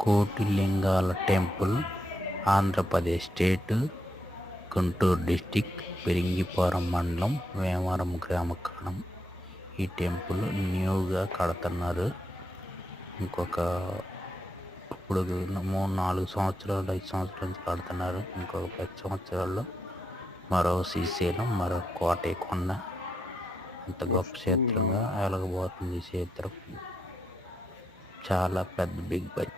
Kotilingala temple, Andhra Pradesh state, Guntur district, Peringipuram మండలం, వేమవరం గ్రామ కాలం. ఈ టెంపుల్ న్యూగా కడుతున్నారు. ఇంకొక ఇప్పుడు 3-4 సంవత్సరాలు 5 సంవత్సరాల నుంచి కడుతున్నారు. ఇంకొక 10 సంవత్సరాల్లో మరో శ్రీశైలం, మరో కోటయ్య కొండ. అంత గొప్ప క్షేత్రంగా వెలగబోతుంది ఈ క్షేత్రం. చాలా పెద్ద బిగ్ బడ్జెట్.